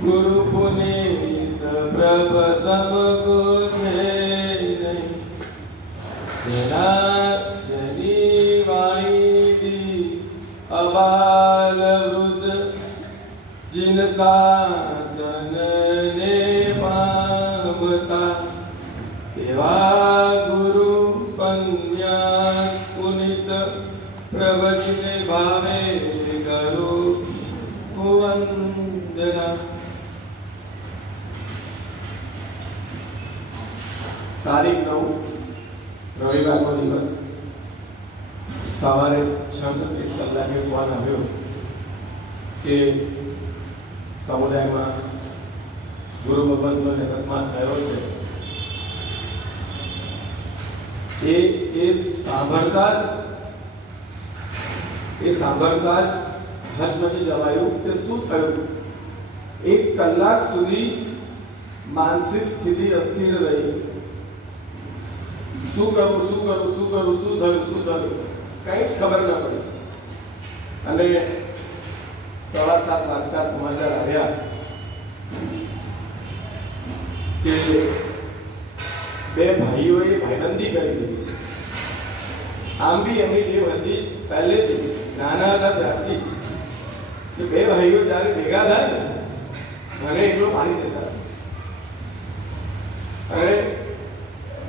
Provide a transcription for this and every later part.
ગુરુ પુનિત પ્રભ સમગો છે નહીં. જેના જેની વાણીથી અબાલ વૃદ્ધ જીન શાસનને પામતા એવા ગુરુ કન્યા પુનિત પ્રવચને ભાવે કરો વંદના તારીખ નવ રવિવારનો દિવસ સવારે છ ત્રીસ કલાકે ફોન આવ્યો કે સમુદાયમાં ગુરુ ભગવાનનો અકસ્માત થયો છે એ એ સાંભળતા જ એ સાંભળતા જ હચમચી જવાયું. કે શું થયું? એક કલાક સુધી માનસિક સ્થિતિ અસ્થિર રહી. શું કરવું શું કરવું શું કરવું શું થયું શું થયું? કંઈ જ ખબર ન પડી. અને સાડા સાત વાગતા સમાચાર આવ્યા કે બે ભાઈઓએ ભાઈબંધી કરી દીધી છે. આમ બી એમની ટેવ હતી જ પહેલેથી નાના હતા ત્યારથી જ. કે બે ભાઈઓ જ્યારે ભેગા થાય ને, મને એકલો મારી દેતા અને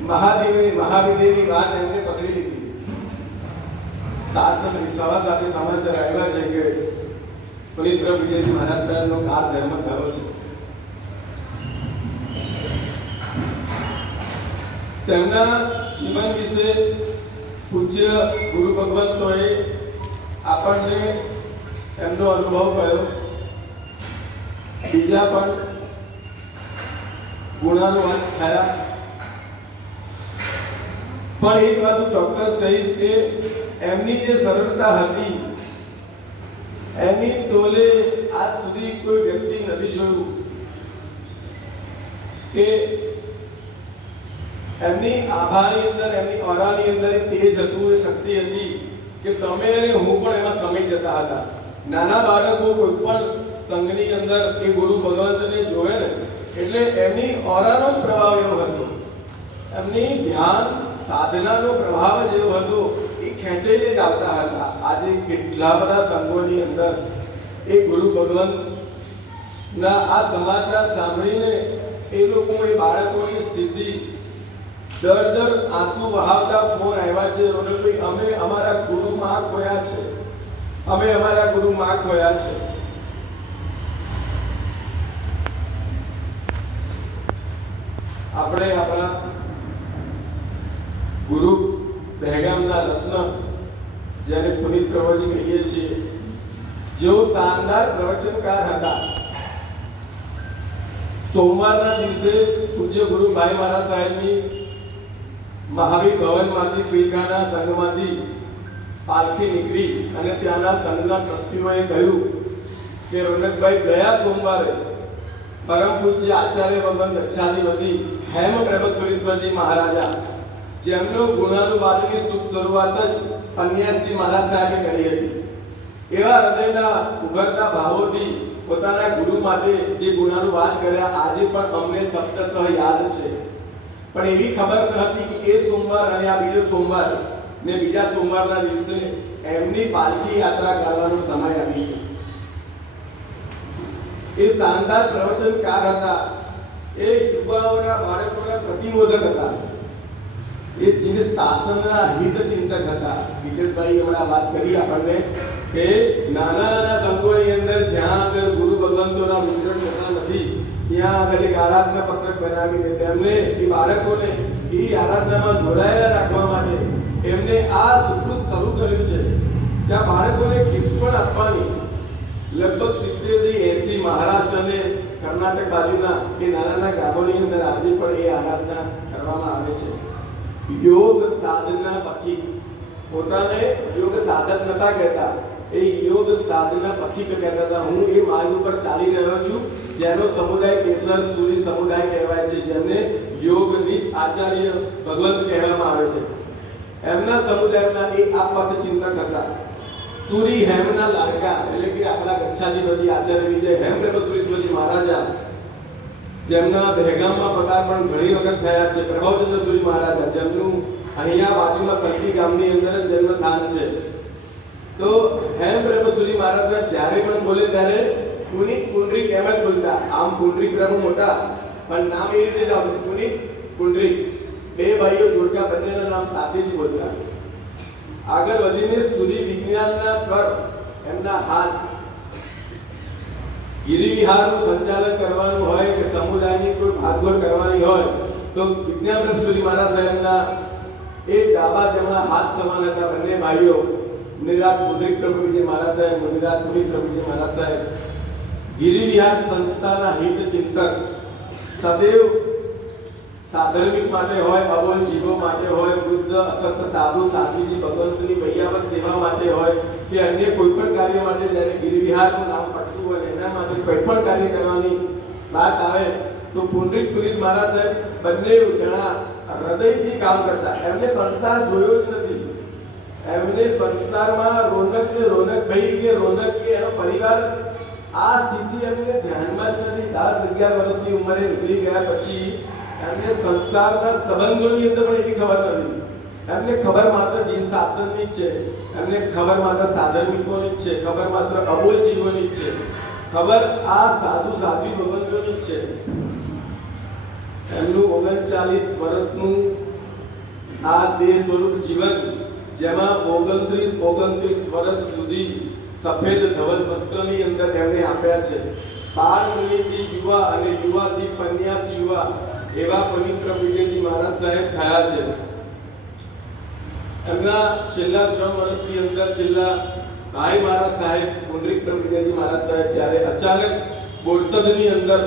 મહાદેવની, મહાવિદ્યની વાત એમને પકડી લીધી. સાત નથી સવા સાથે સમાચાર આવ્યા છે કે પુનિત પ્રભુ વિજયજી મહારાજ સાહેબનો કાર ધર્મ થયો છે. તેમના જીવન વિશે પૂજ્ય ગુરુ ભગવંતોએ આપણને એમનો અનુભવ કર્યો. બીજા પણ ગુણાનુવાદ થયા. પણ એક વાત હું ચોક્કસ કહીશ કે એમની જે સરળતા હતી એની તોલે આજ સુધી કોઈ વ્યક્તિ નથી જોયું કે એમની આભાની અંદર, એમની ઓરાની અંદર એક તેજ હતું, એ શક્તિ હતી કે તમે અને હું પણ એમાં સમય જતા હતા. નાના બાળકો કોઈ પણ સંઘની અંદર એ ગુરુ ભગવંતને જોવે ને, એટલે એમની ઓરાનો જ પ્રભાવ એવો હતો. એમની ધ્યાન, સાધનાનો પ્રભાવ જ એવો હતો એ ખેંચાઈને જ આવતા હતા. આજે કેટલા બધા સંઘોની અંદર એ ગુરુ ભગવાન ના આ સમાચાર સાંભળીને એ લોકો એ બાળકોની સ્થિતિ દર દર આંસુ વહાવતા ફોન આવ્યા છે રોનકભાઈ અમે અમારા ગુરુ માં ખોયા છે. અમે અમારા ગુરુ માં ખોયા છે. આપણે આપણા ગુરુ દહેગામના રત્ન જ્યારે પુનિત પ્રભુજી કહીએ છીએ, જેઓ શાનદાર પ્રવચનકાર હતા. સોમવારના દિવસે પૂજ્ય ગુરુભાઈ મારા સાહેબની મહાવીર ભવનમાંથી ફિરકાના સંઘમાંથી પાલખી નીકળી અને ત્યાંના સંઘના ટ્રસ્ટીઓએ કહ્યું કે રોનકભાઈ ગયા સોમવારે પરમ પૂજ્ય આચાર્ય ભગવાન દક્ષાધિપતિ હેમ પ્રભસ્વરીશ્વરજી મહારાજા, જેમનો ગુણાનુવાદની શુભ શરૂઆત જ સન્યાસી મહારાજ સાહેબે કરી હતી. એવા હૃદયના ઉભરતા ભાવોથી પોતાના ગુરુ માટે જે ગુણાનુવાદ કર્યા આજે પણ અમને સપ્તસહ યાદ છે. પણ એવી ખબર ન હતી કે એ સોમવાર અને આ બીજો સોમવાર ને બીજા સોમવારના દિવસે એમની પાલખી યાત્રા કરવાનો સમય આવી છે એ શાનદાર પ્રવચનકાર હતા. એ યુવાઓના, બાળકોના પ્રતિબોધક હતા. એ જીને શાસનના હિત ચિંતક હતા. વિજયભાઈ હમણાં વાત કરી આપણને કે નાના નાના સંઘોની અંદર જ્યાં આગળ ગુરુ ભગવંતોના વિતરણ થતા નથી ત્યાં આગળ એક આરાધના પત્રક બનાવી દે તેમને એ બાળકોને એ આરાધનામાં જોડાયેલા રાખવા માટે એમને આ સુકૃત શરૂ કર્યું છે. ત્યાં બાળકોને ગિફ્ટ પણ આપવાની લગભગ સિત્તેરથી એસી મહારાષ્ટ્ર અને કર્ણાટક બાજુના એ નાના ગામોની અંદર આજે પણ એ આરાધના કરવામાં આવે છે. યોગ સાધના પછી પોતાને યોગ સાધક નતા કહેતા. એ યોગ સાધના પથિક કહેતા હતા. હું એ માર્ગ ઉપર ચાલી રહ્યો છું, જેનો સમુદાય કેસર સૂરી સમુદાય કહેવાય છે જેમને યોગનિષ્ઠ આચાર્ય ભગવંત કહેવામાં આવે છે. એમના સમુદાયના એ આ પથ ચિંતક હતા. સુરી હેમના લાડકા, એટલે કે આપણા ગચ્છાજીપતિ આચાર્ય વિજય હેમ સુરેશ્વરજી મહારાજા, જેમના દહેગામમાં પણ ઘણી વખત થયા છે. પ્રભાવચંદ્ર સુરી મહારાજા, જેમનું અહીંયા બાજુમાં સરખી ગામની અંદર જન્મ સ્થાન છે. તો હેમ બ્રહ્મસુરી મહારાજા જ્યારે પણ બોલે ત્યારે પુનિત પુંડરીક એમ જ બોલતા આમ પુંડરીક બ્રહ્મ મોટા પણ નામ એ રીતે જ આવતું પુનિત પુંડરીક બે ભાઈઓ જોડકા બંનેના નામ સાથે જ બોલતા આગળ વધીને સૂર્ય વિજ્ઞાનના કર એમના હાથ ગિરિવિહારનું સંચાલન કરવાનું હોય કે સમુદાયની કોઈ ભાગદોડ કરવાની હોય, તો વિજ્ઞાન બ્રહ્મ સૂરી મહારાજ સાહેબના એ ડાબા જમણા હાથ સમાન હતા બંને ભાઈઓ. મુનિરાજ મુદ્રિક પ્રભુજી મહારાજ સાહેબ, મુનિરાજ મુનિ પ્રભુજી મહારાજ સાહેબ. ગિરિવિહાર સંસ્થાના હિત ચિંતક સદૈવ સાધર્મિક માટે હોય, અબોલ જીવો માટે હોય, વૃદ્ધ અસંત સાધુ સાધુજી ભગવંતની મૈયાવત સેવા માટે હોય, કે અન્ય કોઈ પણ કાર્ય માટે જ્યારે ગિરિવિહારનું નામ પડતું હોય એના માટે કોઈ પણ કાર્ય કરવાની વાત આવે, તો પુંડરીક પુરીત મહારાજ સાહેબ બંને જણા હૃદયથી કામ કરતા. એમને સંસાર જોયો જ નથી. એમને સંસારમાં રોનક ને રોનક ભાઈ કે રોનક કે એનો પરિવાર, આ સ્થિતિ એમને ધ્યાનમાં જ નથી. દસ અગિયાર વર્ષની ઉંમરે નીકળી ગયા પછી એમને સંસારના સંબંધોની અંદર પણ એટલી ખબર નથી. એમને ખબર માત્ર જીન શાસનની જ છે. એમને ખબર માત્ર સાધર્મિકોની જ છે. ખબર માત્ર અબોલ જીવોની જ છે. ખબર આ સાધુ સાધ્વી ભગવંતોની જ છે. એમનું ઓગણચાલીસ વર્ષનું આ દેહ સ્વરૂપ જીવન જેમાં ઓગણત્રીસ ઓગણત્રીસ વર્ષ સુધી સફેદ ધવલ વસ્ત્રની અંદર એમણે આપ્યા છે. બાર મુનિથી યુવા અને યુવાથી પન્યાસ યુવા એવા પવિત્ર વિજયજી મહારાજ સાહેબ થયા છે. એમના છેલ્લા ત્રણ વર્ષની અંદર છેલ્લા ભાઈ મહારાજ સાહેબ, પુંડરીક વિજયજી મહારાજ સાહેબ જ્યારે અચાનક બોરસદની અંદર